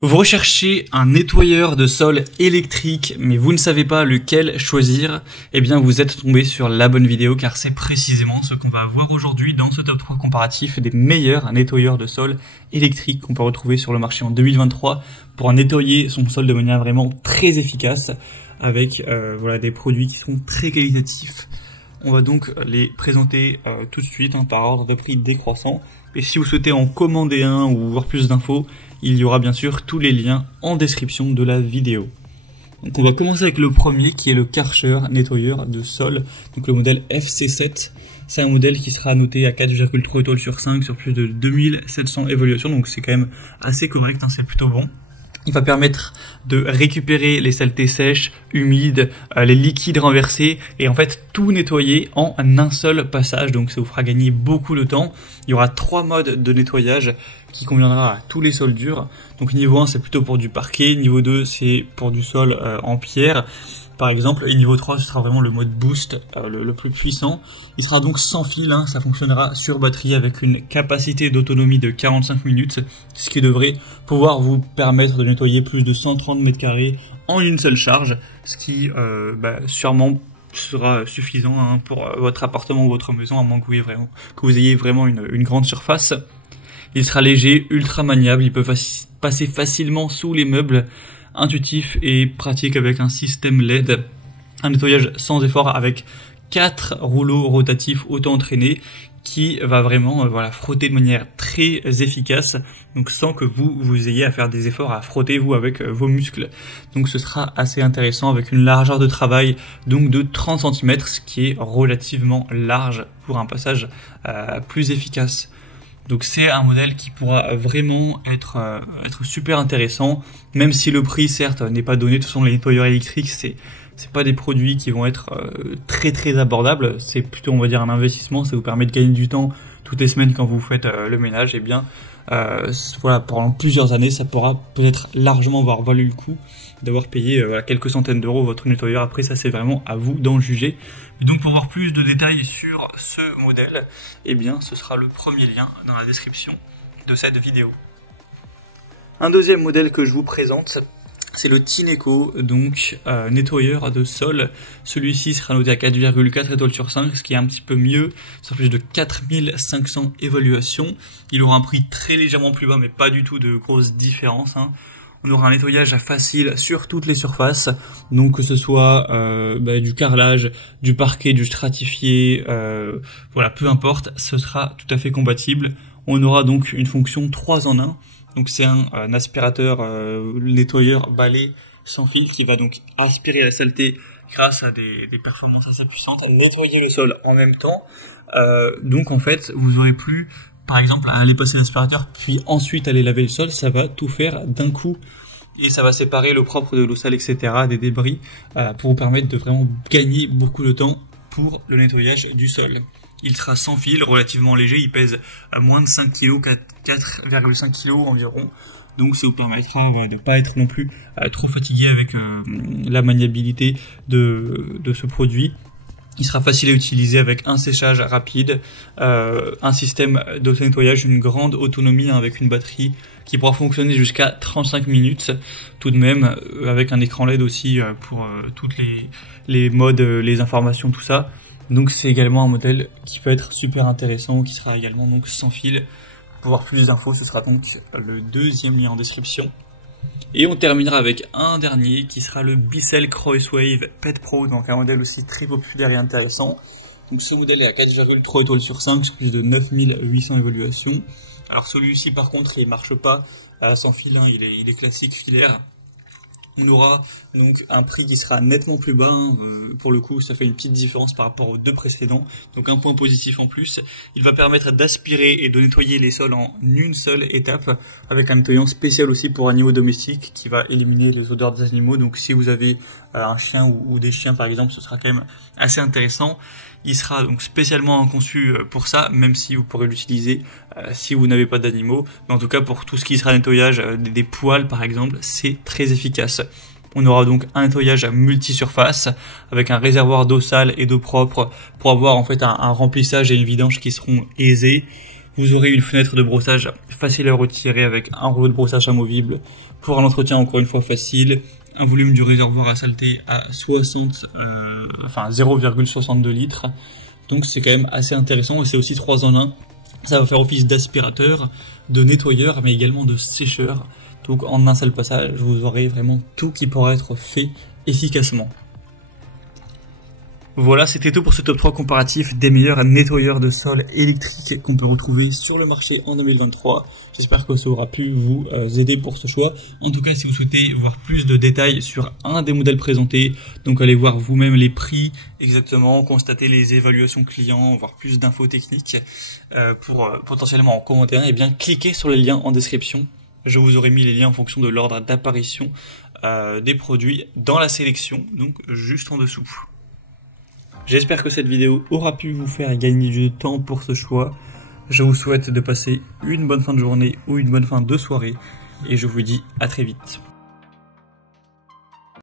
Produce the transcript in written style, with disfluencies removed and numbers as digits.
Vous recherchez un nettoyeur de sol électrique, mais vous ne savez pas lequel choisir, eh bien vous êtes tombé sur la bonne vidéo car c'est précisément ce qu'on va voir aujourd'hui dans ce top 3 comparatif des meilleurs nettoyeurs de sol électriques qu'on peut retrouver sur le marché en 2023 pour nettoyer son sol de manière vraiment très efficace avec voilà, des produits qui seront très qualitatifs. On va donc les présenter tout de suite par ordre de prix décroissant. Et si vous souhaitez en commander un ou voir plus d'infos, il y aura bien sûr tous les liens en description de la vidéo. Donc on va commencer avec le premier qui est le Karcher nettoyeur de sol, donc le modèle FC7. C'est un modèle qui sera noté à 4,3 étoiles sur 5 sur plus de 2700 évaluations, donc c'est quand même assez correct, c'est plutôt bon. Il va permettre de récupérer les saletés sèches, humides, les liquides renversés et en fait tout nettoyer en un seul passage. Donc ça vous fera gagner beaucoup de temps. Il y aura 3 modes de nettoyage qui conviendra à tous les sols durs. Donc niveau 1 c'est plutôt pour du parquet, niveau 2 c'est pour du sol en pierre par exemple, et niveau 3 ce sera vraiment le mode boost le plus puissant. Il sera donc sans fil, ça fonctionnera sur batterie avec une capacité d'autonomie de 45 minutes, ce qui devrait pouvoir vous permettre de nettoyer plus de 130 mètres carrés en une seule charge, ce qui sûrement sera suffisant pour votre appartement ou votre maison, à moins que vous ayez vraiment une grande surface. Il sera léger, ultra maniable, il peut passer facilement sous les meubles, intuitif et pratique avec un système LED, un nettoyage sans effort avec 4 rouleaux rotatifs auto-entraînés qui va vraiment frotter de manière très efficace, donc sans que vous ayez à faire des efforts à frotter vous avec vos muscles. Donc ce sera assez intéressant avec une largeur de travail donc de 30 cm, ce qui est relativement large pour un passage plus efficace. Donc c'est un modèle qui pourra vraiment être super intéressant, même si le prix certes n'est pas donné. De toute façon les nettoyeurs électriques c'est pas des produits qui vont être très abordables, c'est plutôt on va dire un investissement, ça vous permet de gagner du temps toutes les semaines quand vous faites le ménage, et bien pendant plusieurs années ça pourra peut-être largement avoir valu le coup d'avoir payé quelques centaines d'euros votre nettoyeur. Après ça c'est vraiment à vous d'en juger. Donc pour voir plus de détails sur ce modèle, eh bien ce sera le premier lien dans la description de cette vidéo. Un deuxième modèle que je vous présente, c'est le Tineco, donc nettoyeur de sol. Celui-ci sera noté à 4,4 étoiles sur 5, ce qui est un petit peu mieux, sur plus de 4500 évaluations. Il aura un prix très légèrement plus bas, mais pas du tout de grosse différence. On aura un nettoyage facile sur toutes les surfaces, donc que ce soit du carrelage, du parquet, du stratifié, peu importe, ce sera tout à fait compatible. On aura donc une fonction 3 en 1, donc c'est un aspirateur nettoyeur balai sans fil qui va donc aspirer la saleté grâce à des performances assez puissantes, nettoyer le sol en même temps. Donc en fait vous aurez plus par exemple à aller passer l'aspirateur puis ensuite aller laver le sol, ça va tout faire d'un coup et ça va séparer le propre de l'eau sale, etc., des débris pour vous permettre de vraiment gagner beaucoup de temps pour le nettoyage du sol. Il sera sans fil, relativement léger, il pèse moins de 5 kg, 4,5 kg environ, donc ça vous permettra de ne pas être non plus trop fatigué avec la maniabilité de ce produit. Il sera facile à utiliser avec un séchage rapide, un système d'auto-nettoyage, une grande autonomie avec une batterie qui pourra fonctionner jusqu'à 35 minutes tout de même, avec un écran LED aussi pour toutes les modes, les informations, tout ça. Donc c'est également un modèle qui peut être super intéressant, qui sera également donc sans fil. Pour voir plus d'infos, ce sera donc le deuxième lien en description. Et on terminera avec un dernier qui sera le Bissell Crosswave Pet Pro, donc un modèle aussi très populaire et intéressant. Donc ce modèle est à 4,3 étoiles sur 5, sur plus de 9800 évaluations. Alors celui-ci par contre il marche pas sans fil, il est classique filaire. On aura donc un prix qui sera nettement plus bas, pour le coup ça fait une petite différence par rapport aux deux précédents, donc un point positif en plus. Il va permettre d'aspirer et de nettoyer les sols en une seule étape, avec un nettoyant spécial aussi pour animaux domestiques qui va éliminer les odeurs des animaux. Donc si vous avez un chien ou des chiens par exemple, ce sera quand même assez intéressant. Il sera donc spécialement conçu pour ça, même si vous pourrez l'utiliser si vous n'avez pas d'animaux. Mais en tout cas pour tout ce qui sera nettoyage des poils par exemple, c'est très efficace. On aura donc un nettoyage multi-surface avec un réservoir d'eau sale et d'eau propre pour avoir en fait un remplissage et une vidange qui seront aisés. Vous aurez une fenêtre de brossage facile à retirer avec un rouleau de brossage amovible pour un entretien encore une fois facile, un volume du réservoir à saleté à 0,62 litres. Donc c'est quand même assez intéressant et c'est aussi 3 en 1. Ça va faire office d'aspirateur, de nettoyeur mais également de sécheur. Donc en un seul passage, vous aurez vraiment tout qui pourra être fait efficacement. Voilà, c'était tout pour ce top 3 comparatif des meilleurs nettoyeurs de sol électriques qu'on peut retrouver sur le marché en 2023. J'espère que ça aura pu vous aider pour ce choix. En tout cas, si vous souhaitez voir plus de détails sur un des modèles présentés, donc allez voir vous-même les prix exactement, constater les évaluations clients, voir plus d'infos techniques pour potentiellement en commentaire, et bien cliquez sur les liens en description. Je vous aurai mis les liens en fonction de l'ordre d'apparition des produits dans la sélection, donc juste en dessous. J'espère que cette vidéo aura pu vous faire gagner du temps pour ce choix. Je vous souhaite de passer une bonne fin de journée ou une bonne fin de soirée et je vous dis à très vite.